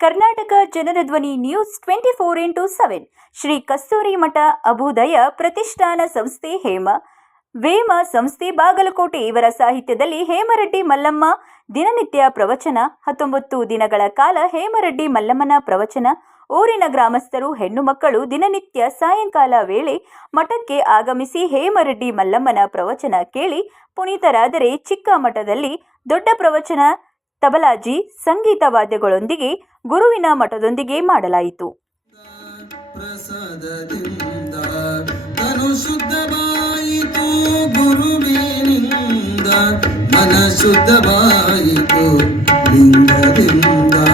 ಕರ್ನಾಟಕ ಜನರ ಧ್ವನಿ news twenty four into seven. Shri Kasturi ಮಠ ಅಭುದಯ ಪ್ರತಿಷ್ಠಾನ ಸಂಸ್ಥೆ ಹೇಮ. ವೇಮ ಸಂಸ್ಥೆ ಬಾಗಲಕೋಟೆ ಇವರ ಸಾಹಿತ್ಯದಲ್ಲಿ ಹೇಮರೆಡ್ಡಿ ಮಲ್ಲಮ್ಮ ದಿನನಿತ್ಯ ಪ್ರವಚನ. ಹತ್ತೊಂಬತ್ತು ದಿನಗಳ ಕಾಲ ಹೇಮರೆಡ್ಡಿ ಮಲ್ಲಮ್ಮನ ಪ್ರವಚನ. ಊರಿನ ಗ್ರಾಮಸ್ಥರು ಹೆಣ್ಣು ಮಕ್ಕಳು ದಿನನಿತ್ಯ ಸಾಯಂಕಾಲ ವೇಳೆ ಮಠಕ್ಕೆ ಆಗಮಿಸಿ ಹೇಮರೆಡ್ಡಿ ಮಲ್ಲಮ್ಮನ ಪ್ರವಚನ ಕೇಳಿ ಪುನೀತರಾದರೆ ಚಿಕ್ಕ ಮಠದಲ್ಲಿ ದೊಡ್ಡ ಪ್ರವಚನ, ತಬಲಾಜಿ, ಸಂಗೀತ ವಾದ್ಯಗಳೊಂದಿಗೆ ಗುರುವಿನ ಮಠದೊಂದಿಗೆ ಮಾಡಲಾಯಿತು. ಶುದ್ಧವಾಯಿತು, ಲಿಂಗದಿಂದ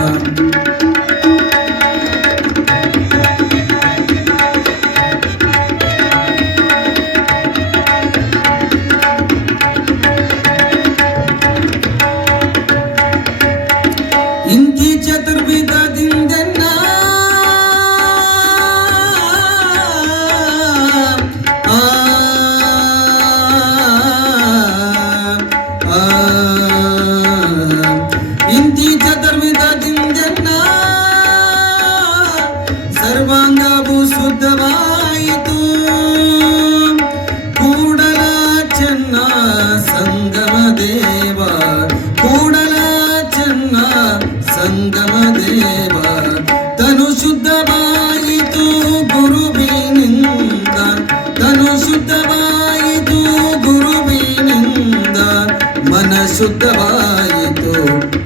ಶುದ್ಧವಾಯಿತು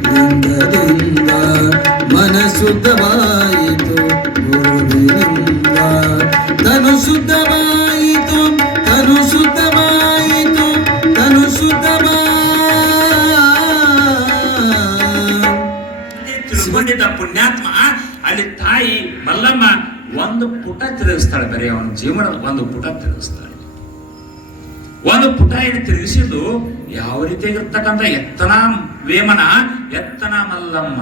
ಲಿಂಗದಿಂದ ಮನ ಶುದ್ಧವಾಯಿತು ಗುರುವಿನಿಂದ ತನು ಶುದ್ಧವಾಯಿತು ತನು ಶುದ್ಧವಾಯಿತು ತನು ಶುದ್ಧವಾ ಪುಣ್ಯಾತ್ಮ, ಅಲ್ಲಿ ತಾಯಿ ಮಲ್ಲಮ್ಮ ಒಂದು ಪುಟ ತಿರುಗಿಸ್ತಾಳೆ. ಬರೀ ಅವನ ಜೀವನ ಒಂದು ಪುಟ ತಿರುಗಿಸ್ತಾಳೆ. ಒಂದು ಪುಟ ಏನು ತಿರುಗಿಸಿದ್ದು ಯಾವ ರೀತಿಯಾಗಿರ್ತಕ್ಕಂಥ ಎತ್ತನ ವೇಮನ, ಎತ್ತನ ಮಲ್ಲಮ್ಮ.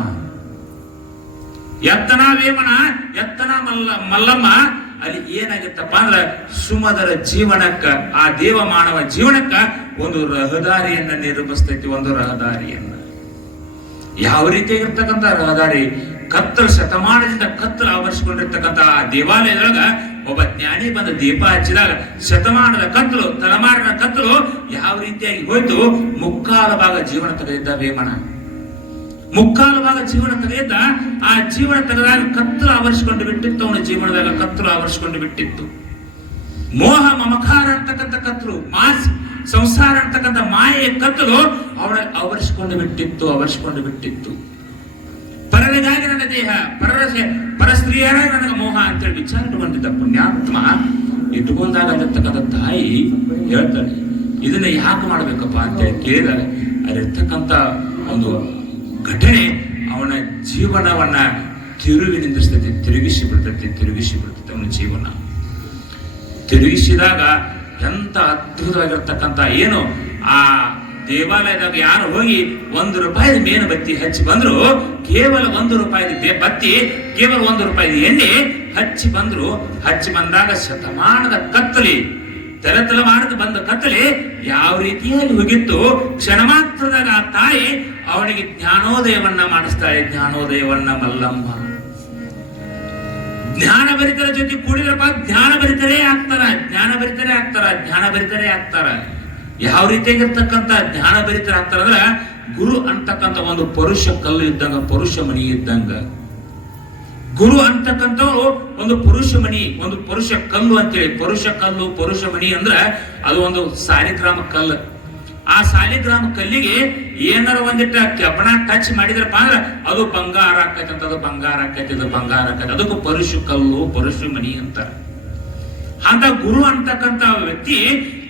ಎತ್ತನ ವೇಮನ, ಎತ್ತನ ಮಲ್ಲ, ಮಲ್ಲಮ್ಮ. ಅಲ್ಲಿ ಏನಾಗಿತ್ತಪ್ಪ ಅಂದ್ರ ಸುಮಧರ ಜೀವನಕ್ಕ, ಆ ದೇವ ಮಾನವ ಜೀವನಕ್ಕ ಒಂದು ರಹದಾರಿಯನ್ನ ನಿರ್ಮಿಸ್ತೈತಿ, ಒಂದು ರಹದಾರಿಯನ್ನ. ಯಾವ ರೀತಿಯಾಗಿರ್ತಕ್ಕಂಥ ರಹದಾರಿ? ಕತ್ತಲ ಶತಮಾನದಿಂದ ಕತ್ತಲು ಆವರಿಸಿಕೊಂಡಿರ್ತಕ್ಕಂಥ ಆ ದೇವಾಲಯದೊಳಗ ಒಬ್ಬ ಜ್ಞಾನಿ ಬಂದ ದೀಪ ಹಚ್ಚಿದಾಗ ಶತಮಾನದ ಕತ್ತಲು, ತಲೆಮಾರಿನ ಕತ್ತಲು ಯಾವ ರೀತಿಯಾಗಿ ಹೋಯ್ತು? ಮುಕ್ಕಾಲ ಭಾಗ ಜೀವನ ತೆಗೆದಿದ್ದ ವೇಮನ ಮುಕ್ಕಾಲು ಭಾಗ ಜೀವನ ತೆಗೆದಿದ್ದ ಆ ಜೀವನ ತೆಗೆದಾಗ ಕತ್ತಲು ಆವರಿಸಿಕೊಂಡು ಬಿಟ್ಟಿತ್ತು, ಅವನ ಜೀವನದಾಗ ಕತ್ತಲು ಆವರಿಸಿಕೊಂಡು ಬಿಟ್ಟಿತ್ತು. ಮೋಹ, ಮಮಕಾರ ಅಂತಕ್ಕಂಥ ಕತ್ತಲು, ಮಾಸ್, ಸಂಸಾರ ಅಂತಕ್ಕಂಥ ಮಾಯೆಯ ಕತ್ತಲು ಅವಳ ಆವರಿಸಿಕೊಂಡು ಬಿಟ್ಟಿತ್ತು ಆವರಿಸಿಕೊಂಡು ಬಿಟ್ಟಿತ್ತು. ದೇಹ ಪರರ ಪರಸ್ತ್ರೀಯರೇ ಪರ ಸ್ತ್ರೀಯರ ನನಗೆ ಮೋಹ ಅಂತೇಳಿ ಇಟ್ಟುಕೊಂಡಿದ್ದ ಪುಣ್ಯಾತ್ಮ ಇಟ್ಟುಕೊಂಡಾಗ ಅಲ್ಲಿರ್ತಕ್ಕಂಥ ತಾಯಿ ಹೇಳ್ತಾರೆ ಇದನ್ನ ಯಾಕೆ ಮಾಡ್ಬೇಕಪ್ಪ ಅಂತ ಕೇಳಿದಾರೆ ಅಲ್ಲಿರ್ತಕ್ಕಂಥ ಒಂದು ಘಟನೆ ಅವನ ಜೀವನವನ್ನ ತಿರುವಿ ನಿಂದಿಸ್ತೈತಿ, ತಿರುಗಿಸಿ ಬಿಡ್ತೈತಿ ತಿರುಗಿಸಿ ಬಿಡ್ತೈತಿ ಅವನ ಜೀವನ. ತಿರುಗಿಸಿದಾಗ ಎಂತ ಅದ್ಭುತವಾಗಿರ್ತಕ್ಕಂಥ ಏನು? ಆ ದೇವಾಲಯದಾಗ ಯಾರು ಹೋಗಿ ಒಂದು ರೂಪಾಯಿದ ಮೇನು ಬತ್ತಿ ಹಚ್ಚಿ ಬಂದ್ರು, ಕೇವಲ ಒಂದು ರೂಪಾಯಿದ ಬತ್ತಿ, ಕೇವಲ ಒಂದು ರೂಪಾಯಿದ ಎಣ್ಣೆ ಹಚ್ಚಿ ಬಂದ್ರು. ಹಚ್ಚಿ ಬಂದಾಗ ಶತಮಾನದ ಕತ್ತಲಿ ತಲೆ ತಲೆಮಾರದ ಬಂದ ಕತ್ತಲೆ ಯಾವ ರೀತಿಯಲ್ಲಿ ಹೋಗಿತ್ತು? ಕ್ಷಣ ಮಾತ್ರದಾಗ ಆ ತಾಯಿ ಅವನಿಗೆ ಜ್ಞಾನೋದಯವನ್ನ ಮಾಡಿಸ್ತಾಳೆ. ಜ್ಞಾನೋದಯವನ್ನ ಮಲ್ಲಮ್ಮ. ಜ್ಞಾನ ಭರಿತರ ಜೊತೆ ಕೂಡಿದ್ರಪ್ಪ ಜ್ಞಾನ ಭರಿತರೇ ಆಗ್ತಾರ. ಜ್ಞಾನ ಭರಿತರೇ ಆಗ್ತಾರ. ಜ್ಞಾನ ಭರಿತರೇ ಆಗ್ತಾರ. ಯಾವ ರೀತಿಯಾಗಿರ್ತಕ್ಕಂಥ ಜ್ಞಾನ ಬರೀತಾರೆ ಆಗ್ತಾರ ಗುರು ಅಂತಕ್ಕಂಥ ಒಂದು ಪರುಷ ಕಲ್ಲು ಇದ್ದಂಗ, ಪರುಷ ಮಣಿ ಇದ್ದಂಗ. ಗುರು ಅಂತಕ್ಕಂಥವ್ರು ಒಂದು ಪುರುಷ ಮಣಿ, ಒಂದು ಪುರುಷ ಕಲ್ಲು ಅಂತೇಳಿ. ಪುರುಷ ಕಲ್ಲು, ಪುರುಷ ಮಣಿ ಅಂದ್ರೆ ಅದು ಒಂದು ಸಾಲಿಗ್ರಾಮ ಕಲ್ಲು. ಆ ಸಾಲಿಗ್ರಾಮ ಕಲ್ಲಿಗೆ ಏನಾರ ಒಂದಿಟ್ಟ ಕೆಬ್ಬಣ ಟಚ್ ಮಾಡಿದ್ರಪ್ಪ ಅಂದ್ರೆ, ಅದು ಬಂಗಾರ ಆಕೈತಿ ಅಂತ, ಅದು ಬಂಗಾರ ಆಕೈತಿ ಅದು ಬಂಗಾರ ಆಕೈತಿ. ಅದಕ್ಕೂ ಪರುಷ ಕಲ್ಲು, ಪರುಷ ಮಣಿ ಅಂತಾರೆ. ಅಂತ ಗುರು ಅಂತಕ್ಕಂಥ ವ್ಯಕ್ತಿ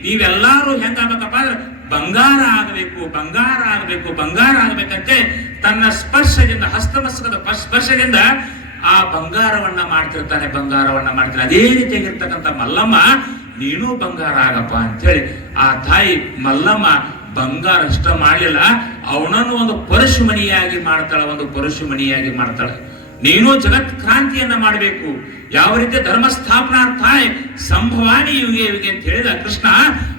ನೀವೆಲ್ಲಾರು ಹೆಂಗಾಗಬೇಕಪ್ಪ ಅಂದ್ರೆ ಬಂಗಾರ ಆಗಬೇಕು ಬಂಗಾರ ಆಗಬೇಕು, ಬಂಗಾರ ಆಗಬೇಕಂತೆ ತನ್ನ ಸ್ಪರ್ಶದಿಂದ, ಹಸ್ತಮಸ್ತಕದ ಸ್ಪರ್ಶದಿಂದ ಆ ಬಂಗಾರವನ್ನ ಮಾಡ್ತಿರ್ತಾನೆ, ಬಂಗಾರವನ್ನ ಮಾಡ್ತಾನೆ ಅದೇ ರೀತಿಯಾಗಿರ್ತಕ್ಕಂಥ ಮಲ್ಲಮ್ಮ, ನೀನು ಬಂಗಾರ ಆಗಪ್ಪ ಅಂತೇಳಿ ಆ ತಾಯಿ ಮಲ್ಲಮ್ಮ ಬಂಗಾರ ಇಷ್ಟ ಮಾಡಲಿಲ್ಲ. ಅವನನ್ನು ಒಂದು ಪರಶುಮಣಿಯಾಗಿ ಮಾಡ್ತಾಳೆ, ಒಂದು ಪರಶುಮಣಿಯಾಗಿ ಮಾಡ್ತಾಳೆ. ನೀನು ಜಗತ್ ಕ್ರಾಂತಿಯನ್ನ ಮಾಡಬೇಕು. ಯಾವ ರೀತಿ ಧರ್ಮ ಸ್ಥಾಪನಾರ್ಥಾಯ ಸಂಭವಾನಿ ಯುಗೆ ಯುಗೆ ಅಂತ ಹೇಳಿದ ಕೃಷ್ಣ,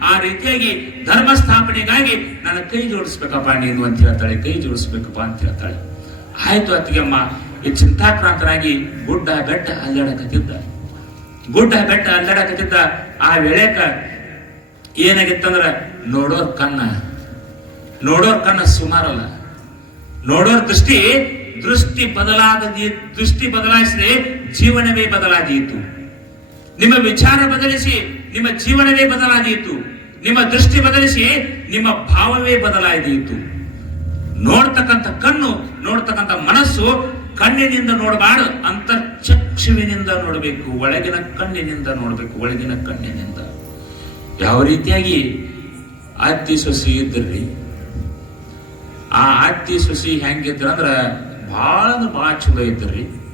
ಆ ರೀತಿಯಾಗಿ ಧರ್ಮ ಸ್ಥಾಪನೆಗಾಗಿ ನನ್ನ ಕೈ ಜೋಡಿಸ್ಬೇಕಪ್ಪ ನೀನು ಅಂತ ಹೇಳ್ತಾಳೆ, ಕೈ ಜೋಡಿಸ್ಬೇಕಪ್ಪ ಅಂತ ಹೇಳ್ತಾಳೆ. ಆಯ್ತು ಅತ್ತಿಗೆಮ್ಮ, ಈ ಚಿಂತಾಕ್ರಾಂತನಾಗಿ ಗುಡ್ಡ, ಬೆಟ್ಟ ಅಲ್ಲಾಡಕತ್ತಿದ್ದ. ಗುಡ್ಡ, ಬೆಟ್ಟ ಅಲ್ಲಾಡಕತ್ತಿದ್ದ ಆ ವೇಳೆಕ ಏನಾಗಿತ್ತಂದ್ರ ನೋಡೋರ್ ಕಣ್ಣ. ನೋಡೋರ್ ಕಣ್ಣ ಸುಮಾರಲ್ಲ. ನೋಡೋರ್ ದೃಷ್ಟಿ ದೃಷ್ಟಿ ಬದಲಾದ ದೃಷ್ಟಿ ಬದಲಾಯಿಸಿದ್ರೆ ಜೀವನವೇ ಬದಲಾದೀತು ನಿಮ್ಮ ವಿಚಾರ ಬದಲಿಸಿ, ನಿಮ್ಮ ಜೀವನವೇ ಬದಲಾದೀತು ನಿಮ್ಮ ದೃಷ್ಟಿ ಬದಲಿಸಿ, ನಿಮ್ಮ ಭಾವವೇ ಬದಲಾದೀತು ನೋಡ್ತಕ್ಕಂಥ ಕಣ್ಣು, ನೋಡ್ತಕ್ಕಂಥ ಮನಸ್ಸು ಕಣ್ಣಿನಿಂದ ನೋಡಬಾರದು. ಅಂತರ್ಚಕ್ಷುವಿನಿಂದ ನೋಡಬೇಕು, ಒಳಗಿನ ಕಣ್ಣಿನಿಂದ ನೋಡಬೇಕು, ಒಳಗಿನ ಕಣ್ಣಿನಿಂದ. ಯಾವ ರೀತಿಯಾಗಿ ಅತ್ತಿ ಸೊಸಿ ಇದ್ರಿ ಆ ಅತ್ತಿ ಸೊಸಿ ಹೆಂಗಿದ್ರ ಅಂದ್ರ ಭಾಳ ಅಂದ್ರೆ ಭಾಳ ಚಲೋ ಇದ್ರಿ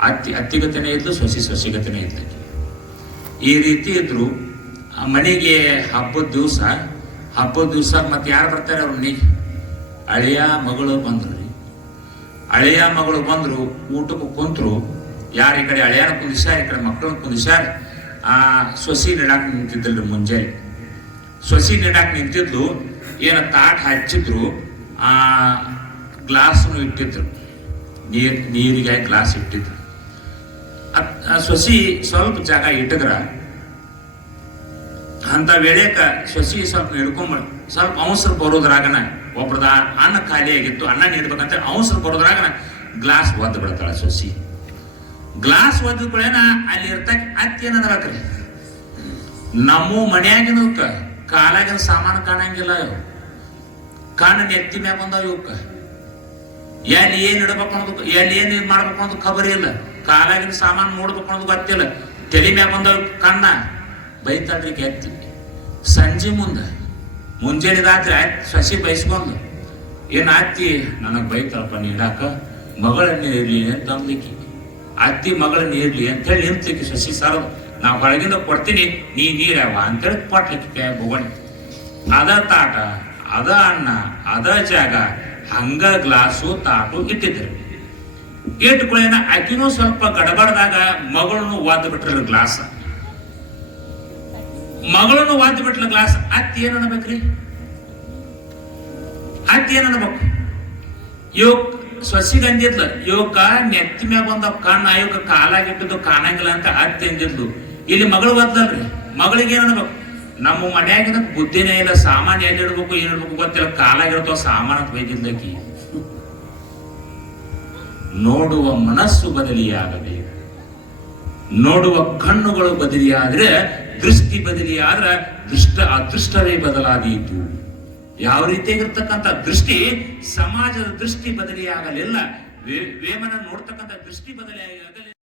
ಅತ್ತಿ ಅತ್ತಿಗತನೇ ಇದ್ದು ಸೊಸಿ ಸೊಸಿಗತನೇ ಇದ್ದಕ್ಕೆ ಈ ರೀತಿ ಇದ್ರು. ಆ ಮನೆಗೆ ಹಬ್ಬದ ದಿವಸ ಹಬ್ಬದ ದಿವಸ ಮತ್ತೆ ಯಾರು ಬರ್ತಾರೆ ಅವ್ರ ಮನೆಗೆ? ಅಳಿಯ ಮಗಳು ಬಂದರು ರೀ. ಅಳಿಯ ಮಗಳು ಬಂದ್ರು, ಊಟಕ್ಕೆ ಕುಂತರು. ಯಾರು ಈ ಕಡೆ ಅಳಿಯನ ಕುಂದಿಸ್ಯಾರ ಈ ಕಡೆ ಮಕ್ಕಳನ್ನ ಕುಂದಿಸ್ಯಾರ ಆ ಸೊಸಿ ನೆಡಾಕ್ ನಿಂತಿದ್ದಲ್ರಿ ಮುಂಜಾನೆ. ಸೊಸಿ ನೆಡಾಕ್ ನಿಂತಿದ್ಲು, ಏನೋ ತಾಟ್ ಹಚ್ಚಿದ್ರು. ಆ ಗ್ಲಾಸ್ನು ಇಟ್ಟಿದ್ರು. ನೀರ್ ನೀರಿಗೆ ಗ್ಲಾಸ್ ಇಟ್ಟಿದ್ರು. ಸೊಸಿ ಸ್ವಲ್ಪ ಜಾಗ ಇಟ್ಟಿದ್ರ ಅಂತ ವೇಳೆಕ ಸೊಸಿ ಸ್ವಲ್ಪ ಹಿಡ್ಕೊಂಬ ಸ್ವಲ್ಪ ಅವಸರ ಬರೋದ್ರಾಗನ ಒಬ್ರದ ಅನ್ನ ಖಾಲಿ ಆಗಿತ್ತು, ಅನ್ನ ನೀಡ್ಬೇಕಂತ ಅವಸರ ಬರೋದ್ರಾಗನ ಗ್ಲಾಸ್ ಒದ್ದು ಬಿಡ್ತಾಳ ಸೊಸಿ. ಗ್ಲಾಸ್ ಒದ್ದು ಕೂಡೇನ ಅಲ್ಲಿ ಇರ್ತಕ್ಕ ಅತ್ತಿ ಏನನ್ಬೇಕ್ರಿ ನಮ್ಮ ಮನೆಯಾಗಿನ ಕಾಲಾಗಿನ ಸಾಮಾನು ಕಾಣಂಗಿಲ್ಲ ಕಾಣ ನೆತ್ತಿ ಮ್ಯಾಗ ಬಂದಾವ ಇವಕ್ಕ ಎಲ್ಲಿ ಏನು ಇಡ್ಬೇಕು ಅನ್ನೋದು ಎಲ್ಲಿ ಏನು ಇದು ಮಾಡ್ಬೇಕು ಅನ್ನೋದು ಖಬರ್ ಇಲ್ಲ. ಕಾಲಾಗಿನ ಸಾಮಾನು ನೋಡ್ಬೇಕು ಅನ್ನೋದು ಗೊತ್ತಿಲ್ಲ. ತಲೆ ಮ್ಯಾಗ ಬಂದ ಕಣ್ಣ ಬೈತಾಡ್ರಿ ಎತ್ತಿ ಸಂಜೆ ಮುಂದೆ ಮುಂಜಾನೆ ರಾತ್ರಿ ಆಯ್ತು ಸಸಿ ಬೈಸ್ಕೊಂಡು, ಏನು ಅತ್ತಿ ನನಗೆ ಬೈತಾಳಪ್ಪ ನೀಡಾಕ ಮಗಳ ನೀರ್ಲಿ ಅಂತ ಅಂದಿಕ್ಕಿ ಅತ್ತಿ ಮಗಳ ನೀರ್ಲಿ ಅಂತ ಹೇಳಿ ನಿಂತ್ಲಿಕ್ಕೆ ಸಸಿ ಸಾರದು. ನಾವು ಹೊಳಗಿಂದ ಕೊಡ್ತೀನಿ, ನೀ ನೀರ್ಯಾವ ಅಂತೇಳಿ ಕೊಟ್ಲಿಕ್ಕೆ ಭಗವನ್ ಅದ ತಾಟ, ಅದ ಅನ್ನ, ಅದ ಜಾಗ ಹಂಗ ಗ್ಲಾಸು, ತಾಟು ಇಟ್ಟಿದ್ರು ಇಟ್ಕೊಳ್ಳೇನ ಆಕಿನೂ ಸ್ವಲ್ಪ ಗಡಬಡದಾಗ ಮಗಳನ್ನು ಒದ್ದು ಬಿಟ್ರ ಗ್ಲಾಸ್. ಮಗಳನ್ನು ಒದ್ದು ಬಿಟ್ಲ ಗ್ಲಾಸ್. ಅತ್ತಿ ಏನ್ ಅನ್ಬೇಕ್ರಿ? ಅತ್ತಿ ಏನು ಅನ್ಬೇಕು? ಯೋಕ್ ಸೊಸಿಗೆ ಅಂದಿದ್ಲ ಯೋಕ, ನೆತ್ತಿ ಮ್ಯಾಗ ಬಂದ ಕಣ್ಣ, ಆಯೋಗ ಕಾಲಾಗಿಟ್ಟಿದ್ದು ಕಾಣಂಗಿಲ್ಲ ಅಂತ ಅತ್ತಿ ಅಂದಿದ್ಲು. ಇಲ್ಲಿ ಮಗಳು ಒದ್ದಲ್ರಿ ಮಗಳಿಗೆ ಏನ್ ಅನ್ಬೇಕು? ನಮ್ಮ ಮನ್ಯಾಗಿನ ಬುದ್ಧಿನೇ ಇಲ್ಲ ಸಾಮಾನ್ಯ ಎಲ್ಲಿ ಇಡ್ಬೇಕು ಏನ್ ಇಡ್ಬೇಕು ಗೊತ್ತಿಲ್ಲ. ಕಾಲಾಗಿರ್ತಾವ ಸಾಮಾನ ಬೈದಿದ್ದಕ್ಕೆ ನೋಡುವ ಮನಸ್ಸು ಬದಲಿಯಾಗಬೇಕು ನೋಡುವ ಕಣ್ಣುಗಳು ಬದಲಿಯಾದ್ರೆ, ದೃಷ್ಟಿ ಬದಲಿಯಾದ್ರೆ ದೃಷ್ಟ, ಅದೃಷ್ಟವೇ ಬದಲಾದೀತು. ಯಾವ ರೀತಿಯಾಗಿರ್ತಕ್ಕಂಥ ದೃಷ್ಟಿ, ಸಮಾಜದ ದೃಷ್ಟಿ ಬದಲಿಯಾಗಲಿಲ್ಲ. ವೇಮನ ನೋಡ್ತಕ್ಕಂಥ ದೃಷ್ಟಿ ಬದಲಿಯಾಗಲಿಲ್ಲ.